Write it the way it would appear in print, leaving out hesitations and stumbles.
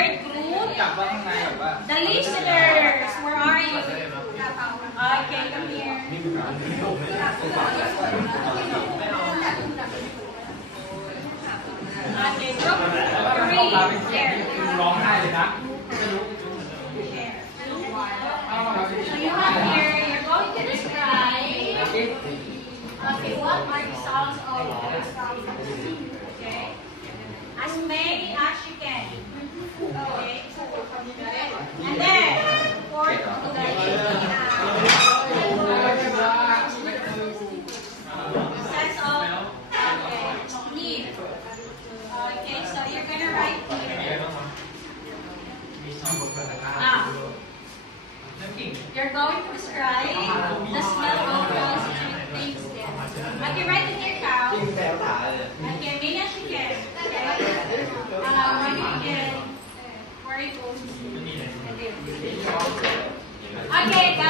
third group, the listeners. Where are you? Okay, come here. Okay, group 3. There. So you have here, you're going to describe, okay, what are the sounds of okay? As many as you can. Okay? And then, for the sense of, okay, need. Okay, so you're gonna write here. You're going to describe the smell of all sweet things there. Okay, write it here, Cal. Okay, many as you can. Okay, where it goes. Okay, guys.